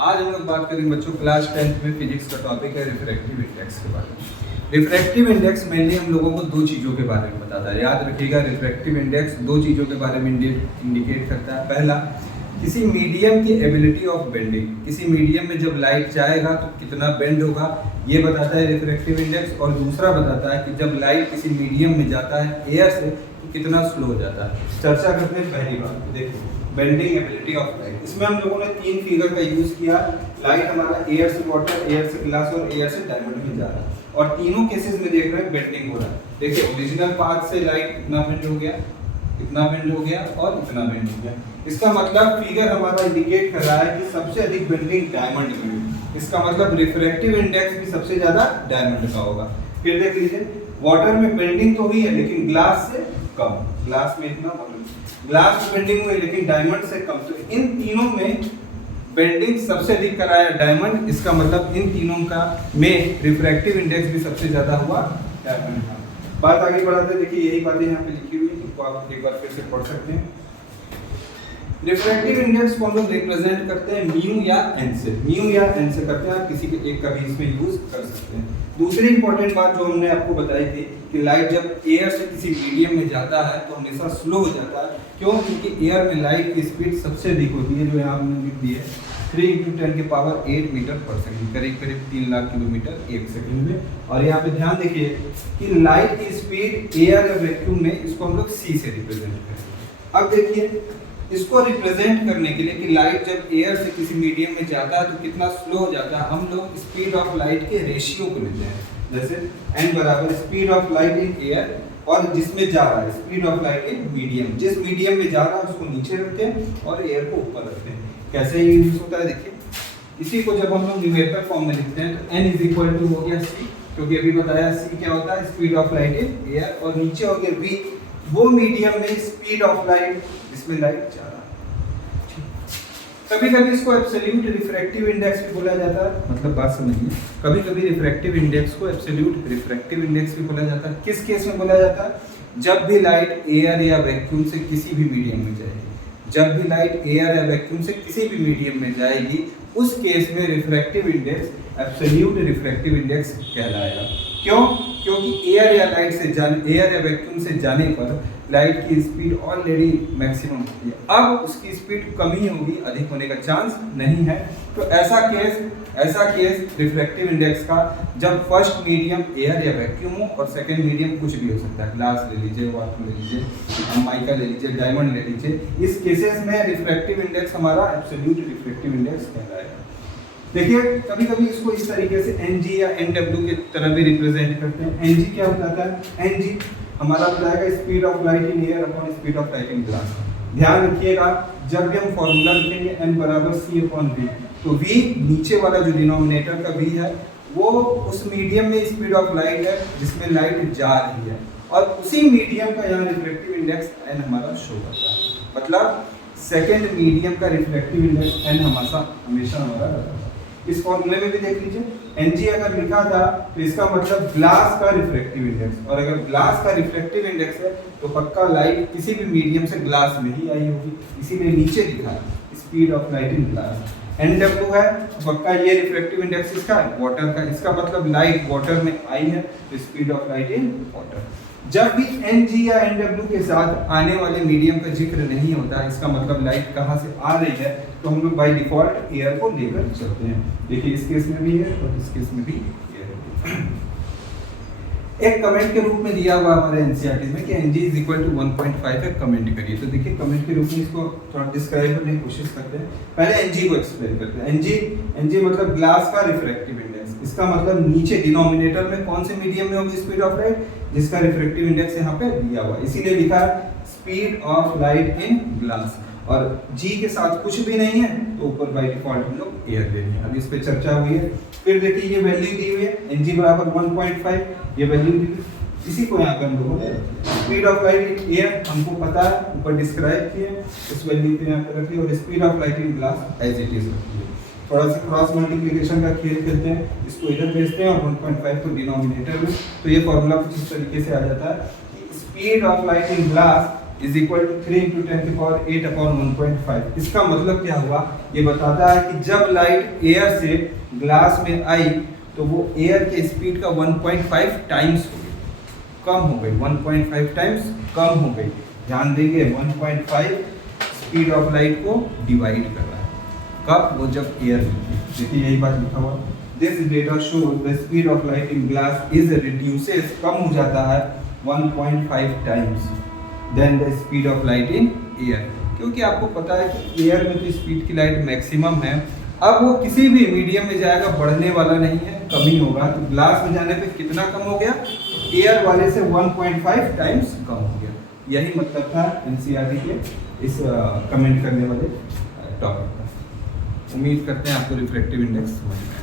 आज हम लोग बात करेंगे बच्चों क्लास 10th में फिजिक्स का टॉपिक है रिफ्रैक्टिव इंडेक्स के बारे में। रिफ्रैक्टिव इंडेक्स मेनली हम लोगों को दो चीज़ों के बारे में बताता है। याद रखिएगा, रिफ्रैक्टिव इंडेक्स दो चीज़ों के बारे में इंडिकेट करता है। पहला, किसी मीडियम की एबिलिटी ऑफ बेंडिंग, किसी मीडियम में जब लाइट जाएगा तो कितना बेंड होगा, ये बताता है रिफ्रैक्टिव इंडेक्स। और दूसरा बताता है कि जब लाइट किसी मीडियम में जाता है एयर से तो कितना स्लो हो जाता है। चर्चा करते हैं पहली बात, देखो बेंडिंग एबिलिटी ऑफ लाइट। इसमें हम लोगों ने तीन फिगर का यूज किया। लाइट हमारा एयर से वाटर, एयर से ग्लास और एयर से डायमंड में जा रहा है, और तीनों केसेस में देख रहे हैं बेंडिंग हो रहा है। देखिए ओरिजिनल पाथ से लाइट इतना बेंड हो गया, इतना बेंड हो गया और इतना बेंड हो गया। इसका मतलब फिगर हमारा इंडिकेट कर रहा है कि सबसे अधिक बेंडिंग डायमंड में है। इसका मतलब रिफ्रैक्टिव इंडेक्स भी सबसे ज्यादा डायमंड का होगा। फिर देख लीजिए, वाटर में बेंडिंग तो हुई है लेकिन ग्लास से कम, ग्लास में इतना ग्लास में बेंडिंग हुई लेकिन डायमंड से कम। तो इन तीनों में बेंडिंग सबसे अधिक कराया डायमंड। इसका मतलब इन तीनों का में रिफ्रैक्टिव इंडेक्स भी सबसे ज्यादा हुआ डायमंड का। बात आगे बढ़ाते हैं। देखिए यही बातें यहाँ पे लिखी हुई है, इनको आप एक बार फिर से पढ़ सकते हैं। रिफ्रैक्टिव इंडेक्स को हम लोग रिप्रेजेंट करते हैं म्यू या एन से। म्यू या एन से करते हैं, आप किसी के एक का भी इसमें यूज कर सकते हैं। दूसरी इंपॉर्टेंट बात जो हमने आपको बताई थी कि लाइट जब एयर से किसी मीडियम में जाता है तो हमेशा स्लो हो जाता है। क्यों? क्योंकि एयर में लाइट की स्पीड सबसे अधिक होती है, जो यहाँ हमने लिख दी है 3 × 10⁸ मीटर पर सेकंड, करीब करीब 3 लाख किलोमीटर एक सेकंड में। और यहाँ पे ध्यान देखिए कि लाइट की स्पीड एयर या वैक्यूम में, इसको हम लोग सी से रिप्रेजेंट करें। अब देखिए इसको रिप्रेजेंट करने के लिए कि लाइट जब एयर से किसी मीडियम में जाता है तो कितना स्लो हो जाता है, हम लोग स्पीड ऑफ लाइट के रेशियो को लेते हैं। जैसे n बराबर speed of light in air, और जिसमें जा रहा है speed of light in medium. जिस मीडियम में जा रहा है उसको नीचे रखते हैं और एयर को ऊपर रखते हैं। कैसे ये यूज होता है देखिए, इसी को जब हम लोग न्यूमेरिकल फॉर्म में लिखते हैं तो n = हो गया c, क्योंकि अभी बताया c क्या होता है, speed of light in air, और नीचे हो गया v, वो मीडियम में स्पीड ऑफ लाइट जिसमें लाइट जा रहा है। कभी कभी इसको एब्सोल्यूट रिफ्रैक्टिव इंडेक्स भी बोला जाता है। मतलब बात समझिए, कभी कभी रिफ्रैक्टिव इंडेक्स को एब्सोल्यूट रिफ्रैक्टिव इंडेक्स भी बोला जाता है। किस केस में बोला जाता है? जब भी लाइट एयर या वैक्यूम से किसी भी मीडियम में जाएगी, जब भी लाइट एयर या वैक्यूम से किसी भी मीडियम में जाएगी, उस केस में refractive index absolute refractive index कहलाएगा। क्यों? क्योंकि एयर या वैक्यूम से जाने पर लाइट की स्पीड ऑलरेडी मैक्सिमम होती है। अब उसकी स्पीड कम ही होगी, अधिक होने का चांस नहीं है। तो ऐसा केस रिफ्रैक्टिव इंडेक्स का, जब फर्स्ट मीडियम एयर या वैक्यूम हो और सेकंड मीडियम कुछ भी हो सकता है, ग्लास ले लीजिए, वाटर ले लीजिए, माइका ले लीजिए, डायमंड ले लीजिए, इस केसेस में रिफ्रैक्टिव इंडेक्स हमारा एब्सोल्यूट रिफ्रैक्टिव इंडेक्स कहलाएगा। देखिए कभी कभी इसको इस तरीके से Ng या Nw की तरह भी रिप्रेजेंट करते हैं। Ng क्या होता है? Ng हमारा बताएगा speed of light in air upon speed of light in glass. ध्यान रखिएगा, जब भी हम फॉर्मूला लिखेंगे n बराबर c/v, तो v नीचे वाला जो डिनोमिनेटर का v है वो उस मीडियम में स्पीड ऑफ लाइट है जिसमें लाइट जा रही है, और उसी मीडियम का यहाँ रिफ्रैक्टिव इंडेक्स n हमारा शो करता है। मतलब सेकेंड मीडियम का रिफ्रैक्टिव इंडेक्स n हमेशा हमारा रहता है। इस फॉर्मूले में भी देख लीजिए, Ng अगर लिखा था तो इसका मतलब ग्लास का रिफ्रैक्टिव इंडेक्स, और अगर ग्लास का रिफ्रैक्टिव इंडेक्स है तो पक्का लाइट किसी भी मीडियम से ग्लास में ही आई होगी, इसीलिए नीचे लिखा है speed of light in glass. Nw है तो पक्का ये रिफ्रैक्टिव इंडेक्स इसका वाटर का, इसका मतलब लाइट वाटर में आई है तो speed of light in water. जब भी Ng या Nw के साथ आने वाले मीडियम का जिक्र नहीं होता, इसका मतलब लाइट कहाँ से आ रही है, तो हम लोग बाय डिफॉल्ट एयर को लेकर चलते हैं। देखिए इस केस में भी है और इस केस में भी एयर है। एक कमेंट के रूप में दिया हुआ हमारे एनसीईआरटी में कि Ng = 1.5 है, कमेंट करिए। तो देखिए कमेंट के रूप में इसको थोड़ा डिस्क्राइब करने की कोशिश करते हैं। पहले Ng को एक्सप्लेन करते हैं। Ng मतलब ग्लास का रिफ्रैक्टिव इंडेक्स। इसका मतलब नीचे डिनोमिनेटर में कौन से मीडियम में होगी स्पीड ऑफ लाइट, जिसका रिफ्रैक्टिव इंडेक्स यहाँ पे दिया हुआ है, इसीलिए लिखा है speed of light in glass. और G के साथ कुछ भी नहीं है तो ऊपर बाय डिफॉल्ट हम लोग एयर ले लेंगे। अब इस पे चर्चा हुई है। फिर देखिए ये वैल्यू दी हुई है, Ng बराबर 1.5, ये वैल्यू दी हुई, इसी को यहाँ पे हम लोगों ने speed of light in air हमको पता है, ऊपर डिस्क्राइब किए, उस वैल्यू को यहाँ पे रख लिया, और speed of light in glass as it is रख लिया। थोड़ा सा क्रॉस मल्टीप्लिकेशन का खेल खेलते हैं, इसको इधर भेजते हैं और 1.5 को डिनोमिनेटर में, तो ये फॉर्मूला कुछ इस तरीके से आ जाता है कि speed of light in glass = 3 × 10⁸ 1.5। इसका मतलब क्या हुआ ये बताता है कि जब लाइट एयर से ग्लास में आई तो वो एयर के स्पीड का 1.5 टाइम्स हो गई, कम हो गई, 1.5 टाइम्स कम हो गई। ध्यान देंगे 1.5 स्पीड ऑफ लाइट को डिवाइड कर रहा है, कब? वो जब एयर में। देखिए यही बात लिखा हुआ, this data show the speed of light in glass is reduces, कम हो जाता है 1.5 times then the speed of light in air. क्योंकि आपको पता है कि एयर में तो स्पीड की लाइट मैक्सिमम है, अब वो किसी भी मीडियम में जाएगा, बढ़ने वाला नहीं है, कमी होगा। तो ग्लास में जाने पे कितना कम हो गया? एयर वाले से 1.5 टाइम्स कम हो गया। यही मतलब था एनसीईआरटी के इस कमेंट करने वाले टॉपिक का। उम्मीद करते हैं आपको रिफ्रैक्टिव इंडेक्स समझ में आया।